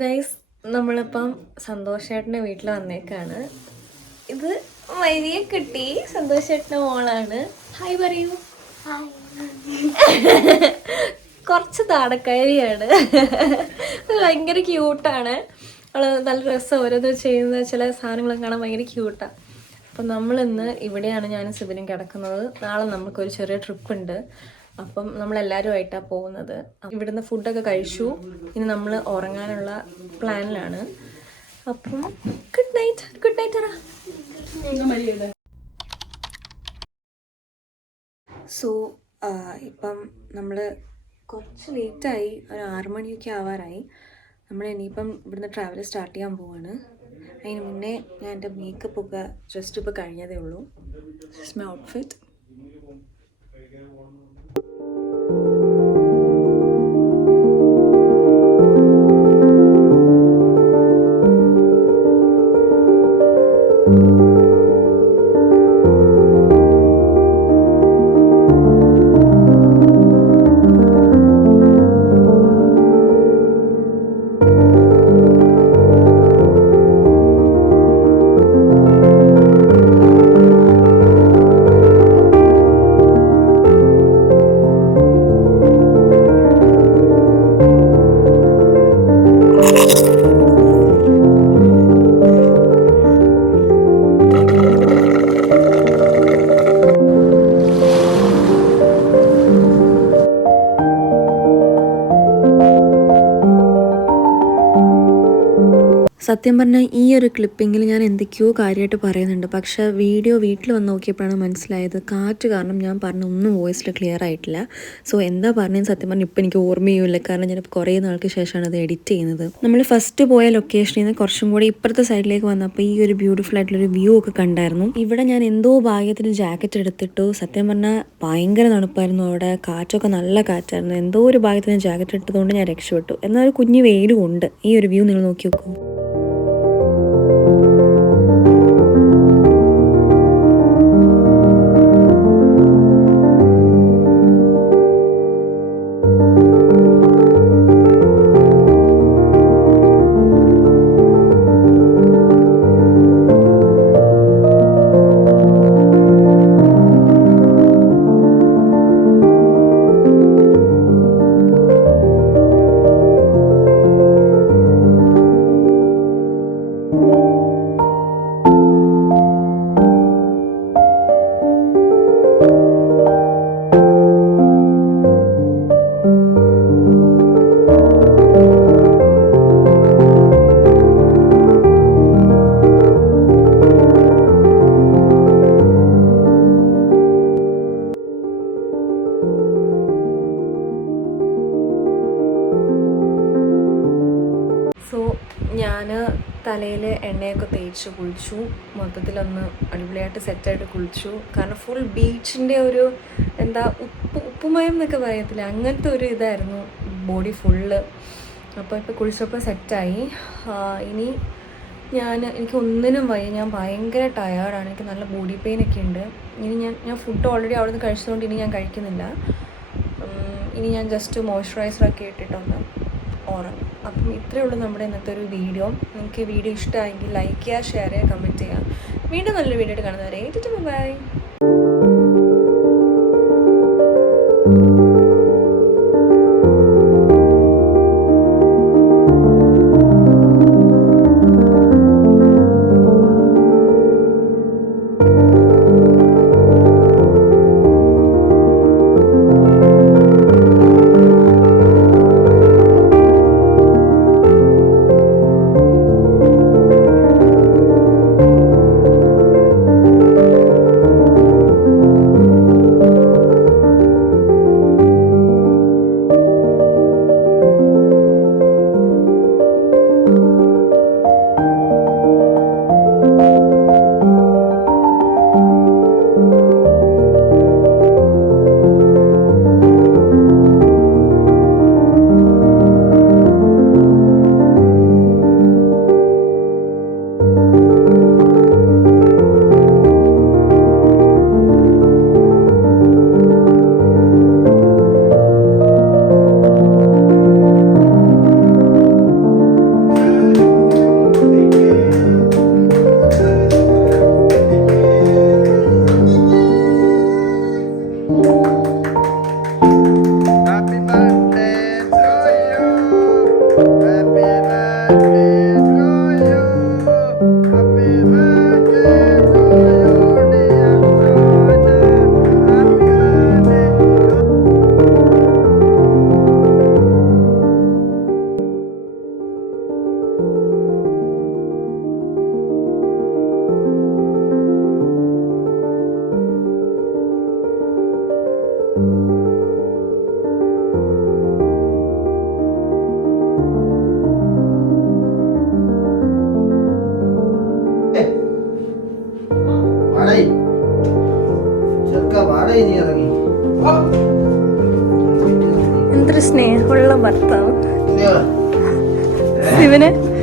Guys, നമ്മളിപ്പം സന്തോഷേട്ടൻ്റെ വീട്ടിൽ വന്നേക്കാണ്. ഇത് വലിയ കുട്ടി സന്തോഷേട്ടൻ്റെ മോളാണ്. ഹായ് പറയൂ. കുറച്ച് താടക്കയറിയാണ്. ഭയങ്കര ക്യൂട്ടാണ് അവള്. നല്ല രസം ഓരോന്ന് ചെയ്യുന്ന ചില സാധനങ്ങളൊക്കെ കാണാൻ ഭയങ്കര ക്യൂട്ടാണ്. അപ്പം നമ്മളിന്ന് ഇവിടെയാണ് ഞാനും സിബിനും കിടക്കുന്നത്. നാളെ നമുക്കൊരു ചെറിയ ട്രിപ്പ് ഉണ്ട്. അപ്പം നമ്മളെല്ലാവരുമായിട്ടാണ് പോകുന്നത്. ഇവിടുന്ന് ഫുഡൊക്കെ കഴിച്ചു. ഇനി നമ്മൾ ഉറങ്ങാനുള്ള പ്ലാനിലാണ്. അപ്പം ഗുഡ് നൈറ്റ്. ഗുഡ് നൈറ്റ് അറ. സോ ഇപ്പം നമ്മൾ കുറച്ച് ലേറ്റായി, ഒരു 6 മണിയൊക്കെ ആവാറായി. നമ്മൾ ഇനിയിപ്പം ഇവിടുന്ന് ട്രാവൽ സ്റ്റാർട്ട് ചെയ്യാൻ പോവാണ്. അതിന് മുന്നേ ഞാൻ എൻ്റെ മേക്കപ്പൊക്കെ ജസ്റ്റ് ഇപ്പോൾ കഴിഞ്ഞതേ ഉള്ളൂ. This is my outfit. സത്യം പറഞ്ഞാൽ ഈ ഒരു ക്ലിപ്പിങ്ങിൽ ഞാൻ എന്തൊക്കെയോ കാര്യമായിട്ട് പറയുന്നുണ്ട്. പക്ഷേ വീട്ടിൽ വന്ന് നോക്കിയപ്പോഴാണ് മനസ്സിലായത്, കാറ്റ് കാരണം ഞാൻ പറഞ്ഞ ഒന്നും വോയിസിൽ ക്ലിയർ ആയിട്ടില്ല. സോ എന്താ പറഞ്ഞതെന്ന് സത്യം പറഞ്ഞാൽ ഇപ്പം എനിക്ക് ഓർമ്മയുമില്ല. കാരണം ഞാൻ കുറേ നാൾക്ക് ശേഷമാണ് അത് എഡിറ്റ് ചെയ്യുന്നത്. നമ്മൾ ഫസ്റ്റ് പോയ ലൊക്കേഷനിൽ നിന്ന് കുറച്ചും കൂടി ഇപ്പുറത്തെ സൈഡിലേക്ക് വന്നപ്പോൾ ഈ ഒരു ബ്യൂട്ടിഫുൾ ആയിട്ടുള്ളൊരു വ്യൂ ഒക്കെ കണ്ടായിരുന്നു. ഇവിടെ ഞാൻ എന്തോ ഭാഗ്യത്തിന് ജാക്കറ്റ് എടുത്തിട്ടു. സത്യം പറഞ്ഞാൽ ഭയങ്കര തണുപ്പായിരുന്നു അവിടെ. കാറ്റൊക്കെ നല്ല കാറ്റായിരുന്നു. എന്തോ ഒരു ഭാഗ്യത്തിന് ജാക്കറ്റ് എടുത്തതുകൊണ്ട് ഞാൻ രക്ഷപ്പെട്ടു. എന്നാൽ ഒരു കുഞ്ഞു വെയിലും ഉണ്ട്. ഈ ഒരു വ്യൂ നിങ്ങൾ നോക്കി നോക്കൂ. ഞാൻ തലയിൽ എണ്ണയൊക്കെ തേച്ച് കുളിച്ചു. മൊത്തത്തിലൊന്ന് അടിപൊളിയായിട്ട് സെറ്റായിട്ട് കുളിച്ചു. കാരണം ഫുൾ ബീച്ചിൻ്റെ ഒരു ഉപ്പുമയം എന്നൊക്കെ പറയത്തില്ല, അങ്ങനത്തെ ഒരു ഇതായിരുന്നു ബോഡി ഫുള്ള്. അപ്പോൾ ഇപ്പോൾ കുളിച്ചപ്പോൾ സെറ്റായി. ഇനി എനിക്ക് ഒന്നിനും വയ്യ. ഞാൻ ഭയങ്കര ടയേർഡാണ്. എനിക്ക് നല്ല ബോഡി പെയിനൊക്കെ ഉണ്ട്. ഇനി ഞാൻ ഫുഡ് ഓൾറെഡി അവിടെ നിന്ന് കഴിച്ചതുകൊണ്ട് ഇനി ഞാൻ കഴിക്കുന്നില്ല. ഇനി ഞാൻ ജസ്റ്റ് മോയ്സ്ചറൈസറൊക്കെ ഇട്ടിട്ടൊന്ന് ഉറങ്ങും. അപ്പം ഇത്രയേ ഉള്ളൂ നമ്മുടെ ഇന്നത്തെ ഒരു വീഡിയോ. നിങ്ങൾക്ക് ഈ വീഡിയോ ഇഷ്ടമായെങ്കിൽ ലൈക്ക് ചെയ്യുക, ഷെയർ ചെയ്യുക, കമൻറ്റ് ചെയ്യുക. വീണ്ടും നല്ലൊരു വീഡിയോ ആയിട്ട് കാണുന്നവരെ ബൈ. എന്തൊരു സ്നേഹമുള്ള ഭർത്താവ് ശിവന്.